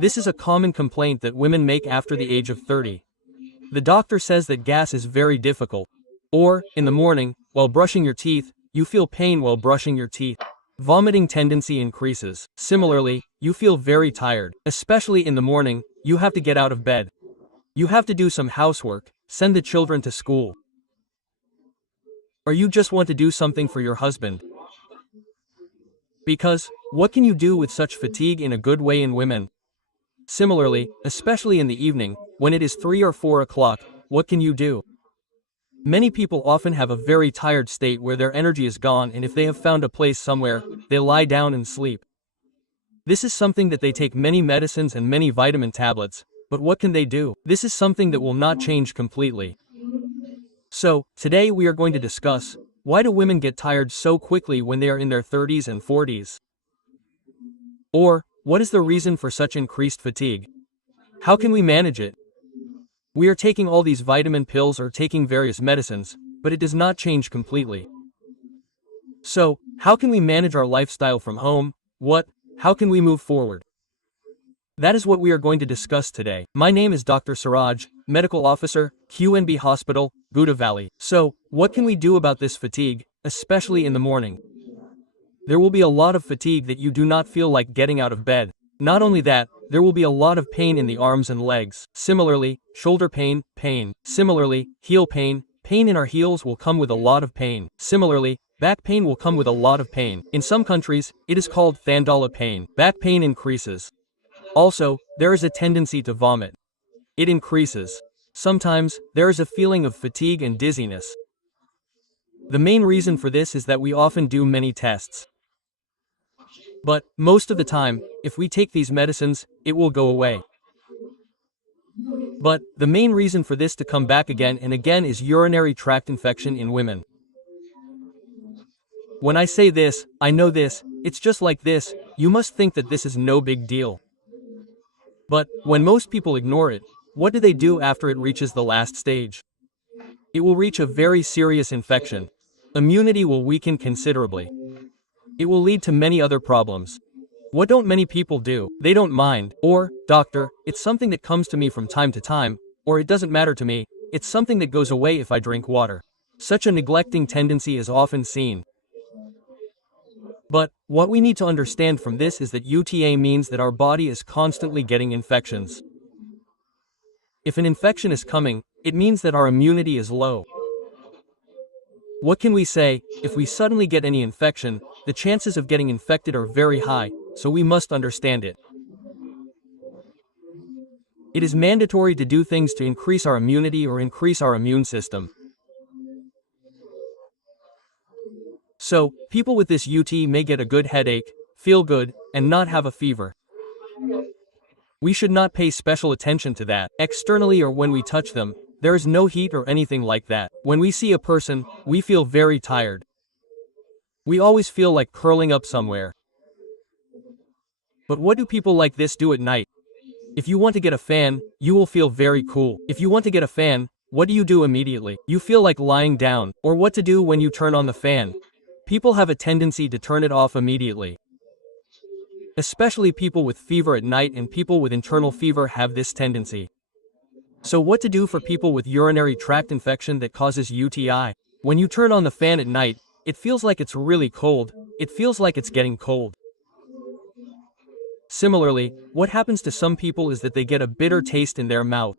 This is a common complaint that women make after the age of 30. The doctor says that gas is very difficult. Or, in the morning, while brushing your teeth, you feel pain while brushing your teeth. Vomiting tendency increases. Similarly, you feel very tired. Especially in the morning, you have to get out of bed. You have to do some housework, send the children to school. Or you just want to do something for your husband. Because, what can you do with such fatigue in a good way in women? Similarly, especially in the evening, when it is 3 or 4 o'clock, what can you do? Many people often have a very tired state where their energy is gone, and if they have found a place somewhere, they lie down and sleep. This is something that they take many medicines and many vitamin tablets, but what can they do? This is something that will not change completely. So, today we are going to discuss, why do women get tired so quickly when they are in their 30s and 40s? Or, what is the reason for such increased fatigue? How can we manage it? We are taking all these vitamin pills or taking various medicines, but it does not change completely. So, how can we manage our lifestyle from home? How can we move forward? That is what we are going to discuss today. My name is Dr. Siraj, Medical Officer, QNB Hospital, Buda Valley. So, what can we do about this fatigue, especially in the morning? There will be a lot of fatigue that you do not feel like getting out of bed. Not only that, there will be a lot of pain in the arms and legs. Similarly, shoulder pain. Similarly, heel pain. Pain in our heels will come with a lot of pain. Similarly, back pain will come with a lot of pain. In some countries, it is called thandala pain. Back pain increases. Also, there is a tendency to vomit. It increases. Sometimes, there is a feeling of fatigue and dizziness. The main reason for this is that we often do many tests. But, most of the time, if we take these medicines, it will go away. But, the main reason for this to come back again and again is urinary tract infection in women. When I say this, I know this, it's just like this, you must think that this is no big deal. But, when most people ignore it, what do they do after it reaches the last stage? It will reach a very serious infection. Immunity will weaken considerably. It will lead to many other problems. What don't many people do? They don't mind. Or, doctor, it's something that comes to me from time to time, or it doesn't matter to me, it's something that goes away if I drink water. Such a neglecting tendency is often seen. But, what we need to understand from this is that UTA means that our body is constantly getting infections. If an infection is coming, it means that our immunity is low. What can we say? If we suddenly get any infection, the chances of getting infected are very high, so we must understand it. It is mandatory to do things to increase our immunity or increase our immune system. So, people with this UT may get a good headache, feel good, and not have a fever. We should not pay special attention to that. Externally or when we touch them, there is no heat or anything like that. When we see a person, we feel very tired. We always feel like curling up somewhere. But what do people like this do at night? If you want to get a fan, you will feel very cool. If you want to get a fan, what do you do immediately? You feel like lying down. Or what to do when you turn on the fan? People have a tendency to turn it off immediately. Especially people with fever at night and people with internal fever have this tendency. So what to do for people with urinary tract infection that causes UTI? When you turn on the fan at night, it feels like it's really cold, it feels like it's getting cold. Similarly, what happens to some people is that they get a bitter taste in their mouth.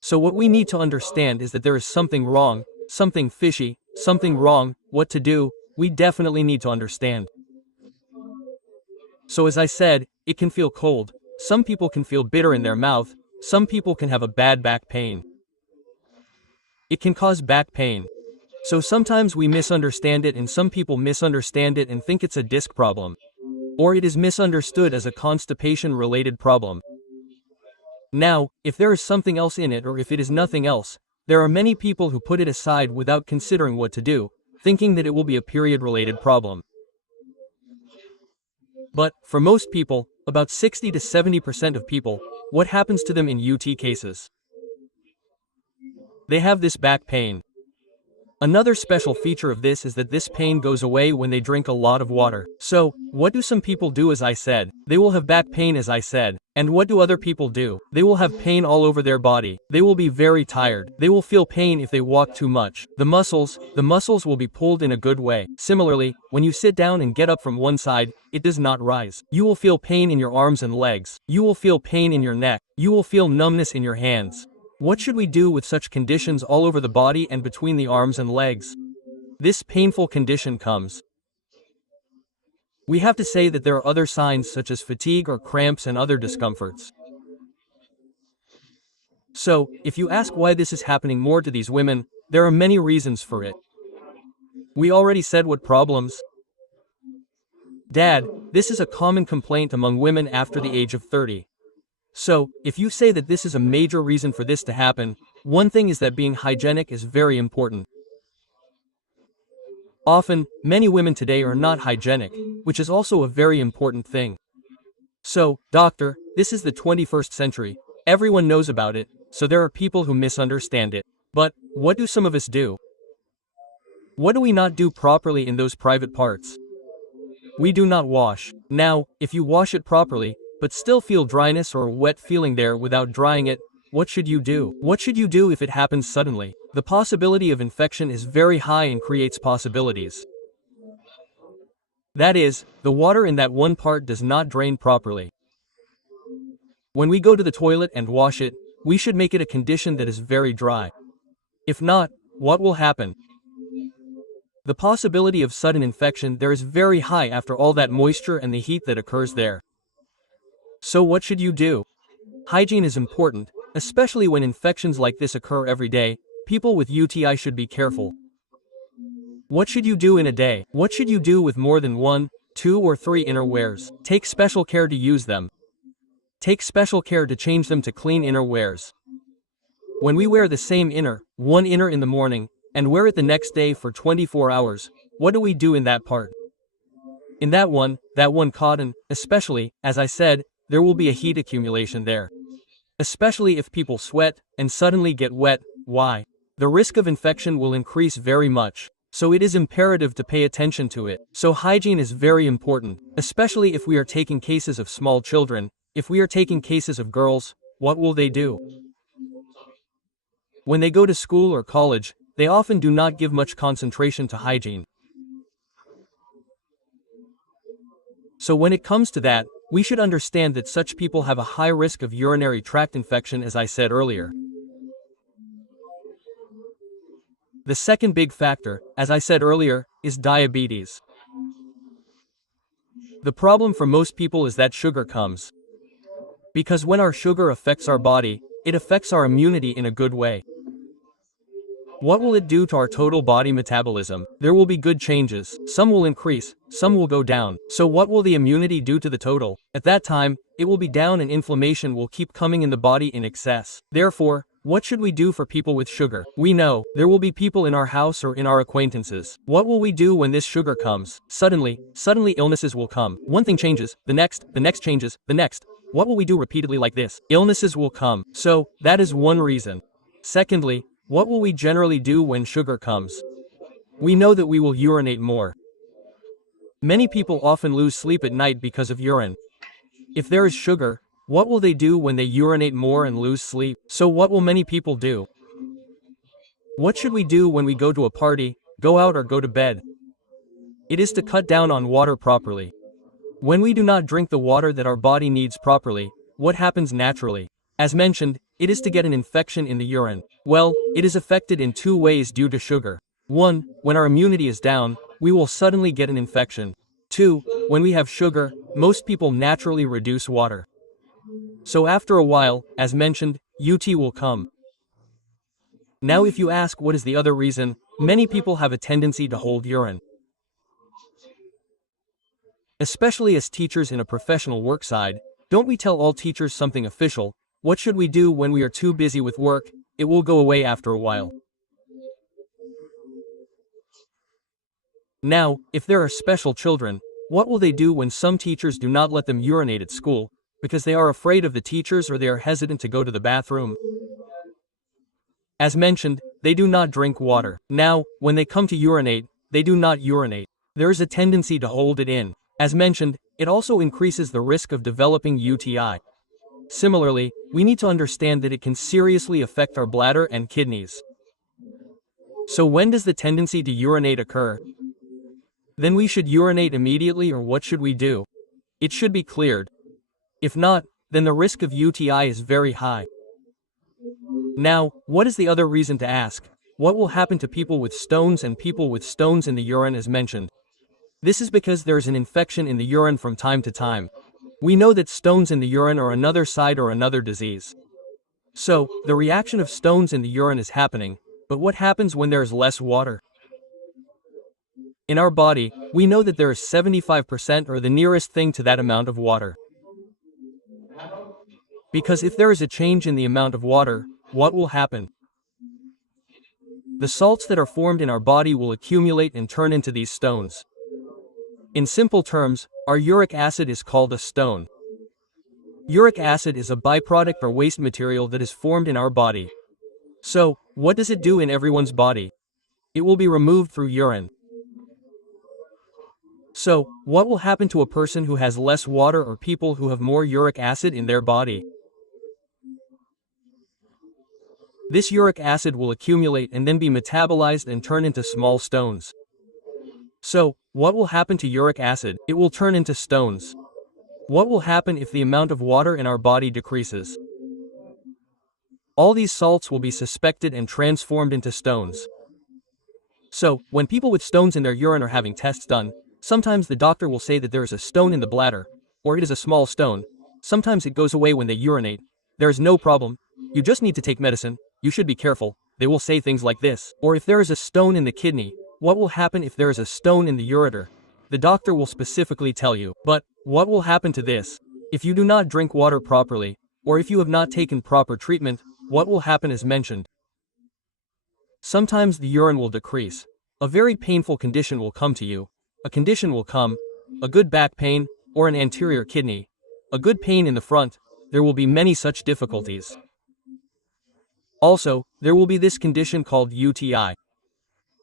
So what we need to understand is that there is something wrong, something fishy, something wrong. What to do? We definitely need to understand. So as I said, it can feel cold. Some people can feel bitter in their mouth, some people can have a bad back pain. It can cause back pain. So sometimes we misunderstand it and some people misunderstand it and think it's a disc problem. Or it is misunderstood as a constipation-related problem. Now, if there is something else in it or if it is nothing else, there are many people who put it aside without considering what to do, thinking that it will be a period-related problem. But, for most people, about 60 to 70% of people, what happens to them in UT cases? They have this back pain. Another special feature of this is that this pain goes away when they drink a lot of water. So, what do some people do? As I said, they will have back pain, as I said. And what do other people do? They will have pain all over their body. They will be very tired. They will feel pain if they walk too much. The muscles will be pulled in a good way. Similarly, when you sit down and get up from one side, it does not rise. You will feel pain in your arms and legs. You will feel pain in your neck. You will feel numbness in your hands. What should we do with such conditions all over the body and between the arms and legs? This painful condition comes. We have to say that there are other signs such as fatigue or cramps and other discomforts. So, if you ask why this is happening more to these women, there are many reasons for it. We already said what problems. Dad, this is a common complaint among women after the age of 30. So, if you say that this is a major reason for this to happen, one thing is that being hygienic is very important. Often, many women today are not hygienic, which is also a very important thing. So, doctor, this is the 21st century. Everyone knows about it, so there are people who misunderstand it. But, what do some of us do? What do we not do properly in those private parts? We do not wash. Now, if you wash it properly, but still feel dryness or a wet feeling there without drying it, what should you do? What should you do if it happens suddenly? The possibility of infection is very high and creates possibilities. That is, the water in that one part does not drain properly. When we go to the toilet and wash it, we should make it a condition that is very dry. If not, what will happen? The possibility of sudden infection there is very high after all that moisture and the heat that occurs there. So what should you do? Hygiene is important, especially when infections like this occur every day. People with UTI should be careful. What should you do in a day? What should you do with more than 1, 2 or 3 inner wears? Take special care to use them. Take special care to change them to clean inner wears. When we wear the same one inner in the morning, and wear it the next day for 24 hours, what do we do in that part? In that one cotton, especially, as I said, there will be a heat accumulation there. Especially if people sweat and suddenly get wet, why? The risk of infection will increase very much. So it is imperative to pay attention to it. So hygiene is very important, especially if we are taking cases of small children. If we are taking cases of girls, what will they do? When they go to school or college, they often do not give much concentration to hygiene. So when it comes to that, we should understand that such people have a high risk of urinary tract infection, as I said earlier. The second big factor, as I said earlier, is diabetes. The problem for most people is that sugar comes. Because when our sugar affects our body, it affects our immunity in a good way. What will it do to our total body metabolism? There will be good changes. Some will increase, some will go down. So what will the immunity do to the total? At that time, it will be down and inflammation will keep coming in the body in excess. Therefore, what should we do for people with sugar? We know, there will be people in our house or in our acquaintances. What will we do when this sugar comes? Suddenly illnesses will come. One thing changes, the next changes, the next. What will we do repeatedly like this? Illnesses will come. So, that is one reason. Secondly, what will we generally do when sugar comes? We know that we will urinate more. Many people often lose sleep at night because of urine. If there is sugar, what will they do when they urinate more and lose sleep? So what will many people do? What should we do when we go to a party, go out or go to bed? It is to cut down on water properly. When we do not drink the water that our body needs properly, what happens naturally? As mentioned, it is to get an infection in the urine. Well, it is affected in 2 ways due to sugar. 1, when our immunity is down, we will suddenly get an infection. 2, when we have sugar, most people naturally reduce water. So after a while, as mentioned, UT will come. Now if you ask what is the other reason, many people have a tendency to hold urine. Especially as teachers in a professional work side, don't we tell all teachers something official? What should we do when we are too busy with work? It will go away after a while. Now, if there are special children, what will they do when some teachers do not let them urinate at school, because they are afraid of the teachers or they are hesitant to go to the bathroom? As mentioned, they do not drink water. Now, when they come to urinate, they do not urinate. There is a tendency to hold it in. As mentioned, it also increases the risk of developing UTI. Similarly, we need to understand that it can seriously affect our bladder and kidneys. So when does the tendency to urinate occur? Then we should urinate immediately, or what should we do? It should be cleared. If not, then the risk of UTI is very high. Now, what is the other reason to ask? What will happen to people with stones and people with stones in the urine as mentioned? This is because there is an infection in the urine from time to time. We know that stones in the urine are another side or another disease. So, the reaction of stones in the urine is happening, but what happens when there is less water? In our body, we know that there is 75% or the nearest thing to that amount of water. Because if there is a change in the amount of water, what will happen? The salts that are formed in our body will accumulate and turn into these stones. In simple terms, our uric acid is called a stone. Uric acid is a byproduct or waste material that is formed in our body. So, what does it do in everyone's body? It will be removed through urine. So, what will happen to a person who has less water or people who have more uric acid in their body? This uric acid will accumulate and then be metabolized and turn into small stones. So, what will happen to uric acid? It will turn into stones. What will happen if the amount of water in our body decreases? All these salts will be suspected and transformed into stones. So, when people with stones in their urine are having tests done, sometimes the doctor will say that there is a stone in the bladder, or it is a small stone. Sometimes it goes away when they urinate. There is no problem. You just need to take medicine. You should be careful. They will say things like this. Or if there is a stone in the kidney, what will happen if there is a stone in the ureter? The doctor will specifically tell you. But, what will happen to this? If you do not drink water properly, or if you have not taken proper treatment, what will happen as mentioned? Sometimes the urine will decrease. A very painful condition will come to you. A condition will come, a good back pain, or an anterior kidney, a good pain in the front. There will be many such difficulties. Also, there will be this condition called UTI.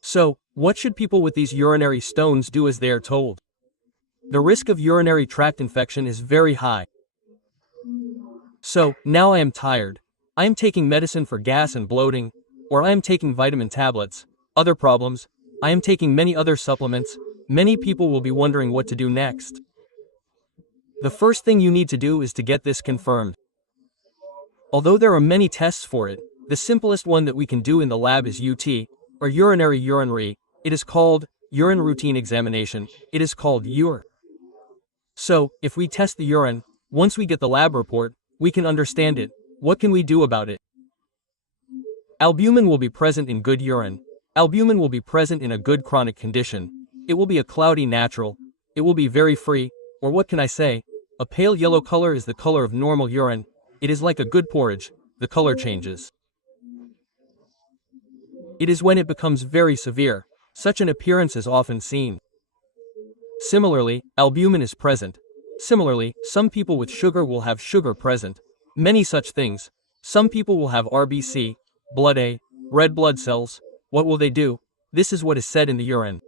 So, what should people with these urinary stones do as they are told? The risk of urinary tract infection is very high. So, now I am tired. I am taking medicine for gas and bloating, or I am taking vitamin tablets. Other problems, I am taking many other supplements. Many people will be wondering what to do next. The first thing you need to do is to get this confirmed. Although there are many tests for it, the simplest one that we can do in the lab is UT, or urinary urine re. It is called urine routine examination. It is called UR. So, if we test the urine, once we get the lab report, we can understand it. What can we do about it? Albumin will be present in good urine. Albumin will be present in a good chronic condition. It will be a cloudy natural. It will be very free, or what can I say? A pale yellow color is the color of normal urine. It is like a good porridge. The color changes. It is when it becomes very severe. Such an appearance is often seen. Similarly, albumin is present. Similarly, some people with sugar will have sugar present. Many such things. Some people will have RBC, blood A, red blood cells. What will they do? This is what is said in the urine.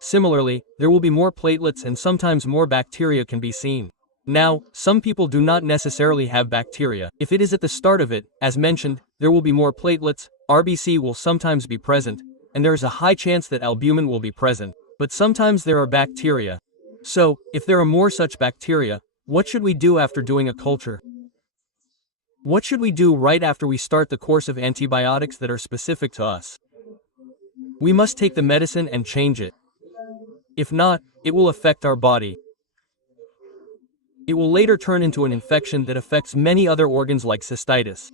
Similarly, there will be more platelets and sometimes more bacteria can be seen. Now, some people do not necessarily have bacteria. If it is at the start of it, as mentioned, there will be more platelets, RBC will sometimes be present, and there is a high chance that albumin will be present. But sometimes there are bacteria. So, if there are more such bacteria, what should we do after doing a culture? What should we do right after we start the course of antibiotics that are specific to us? We must take the medicine and change it. If not, it will affect our body. It will later turn into an infection that affects many other organs like cystitis.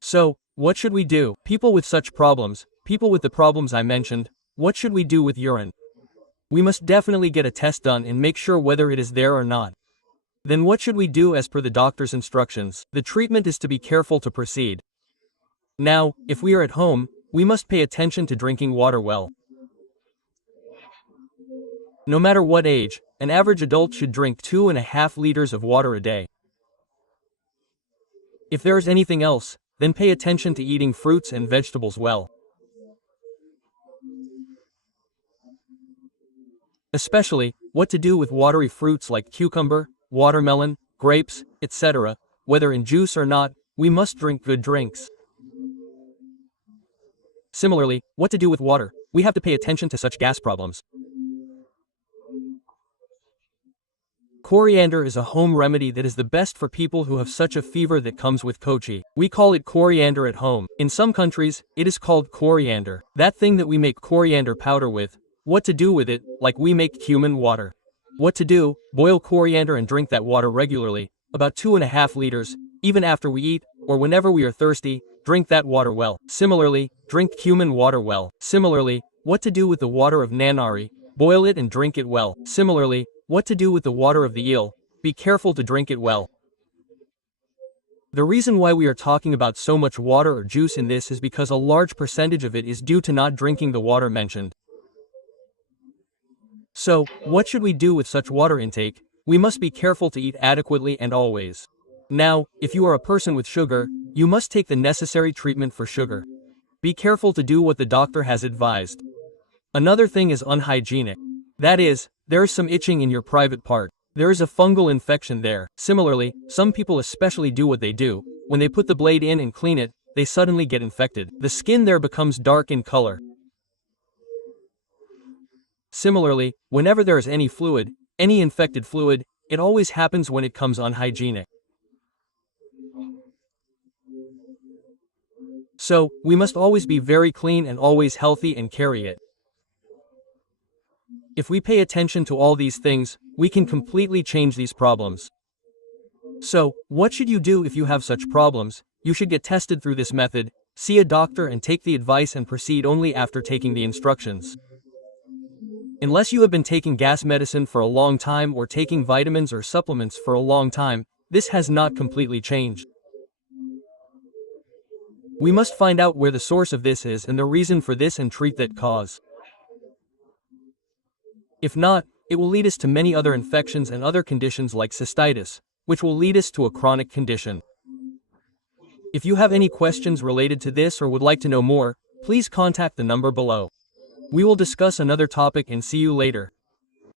So, what should we do? People with such problems, people with the problems I mentioned, what should we do with urine? We must definitely get a test done and make sure whether it is there or not. Then what should we do as per the doctor's instructions? The treatment is to be careful to proceed. Now, if we are at home, we must pay attention to drinking water well. No matter what age, an average adult should drink 2.5 liters of water a day. If there is anything else, then pay attention to eating fruits and vegetables well. Especially, what to do with watery fruits like cucumber, watermelon, grapes, etc. Whether in juice or not, we must drink good drinks. Similarly, what to do with water? We have to pay attention to such gas problems. Coriander is a home remedy that is the best for people who have such a fever that comes with kochi. We call it coriander at home. In some countries, it is called coriander. That thing that we make coriander powder with. What to do with it, like we make cumin water. What to do? Boil coriander and drink that water regularly, about 2.5 liters, even after we eat, or whenever we are thirsty, drink that water well. Similarly, drink cumin water well. Similarly, what to do with the water of nanari? Boil it and drink it well. Similarly, what to do with the water of the eel? Be careful to drink it well. The reason why we are talking about so much water or juice in this is because a large percentage of it is due to not drinking the water mentioned. So, what should we do with such water intake? We must be careful to eat adequately and always. Now, if you are a person with sugar, you must take the necessary treatment for sugar. Be careful to do what the doctor has advised. Another thing is unhygienic. That is, there is some itching in your private part. There is a fungal infection there. Similarly, some people especially do what they do. When they put the blade in and clean it, they suddenly get infected. The skin there becomes dark in color. Similarly, whenever there is any fluid, any infected fluid, it always happens when it comes unhygienic. So, we must always be very clean and always healthy and carry it. If we pay attention to all these things, we can completely change these problems. So, what should you do if you have such problems? You should get tested through this method, see a doctor and take the advice and proceed only after taking the instructions. Unless you have been taking gas medicine for a long time or taking vitamins or supplements for a long time, this has not completely changed. We must find out where the source of this is and the reason for this and treat that cause. If not, it will lead us to many other infections and other conditions like cystitis, which will lead us to a chronic condition. If you have any questions related to this or would like to know more, please contact the number below. We will discuss another topic and see you later.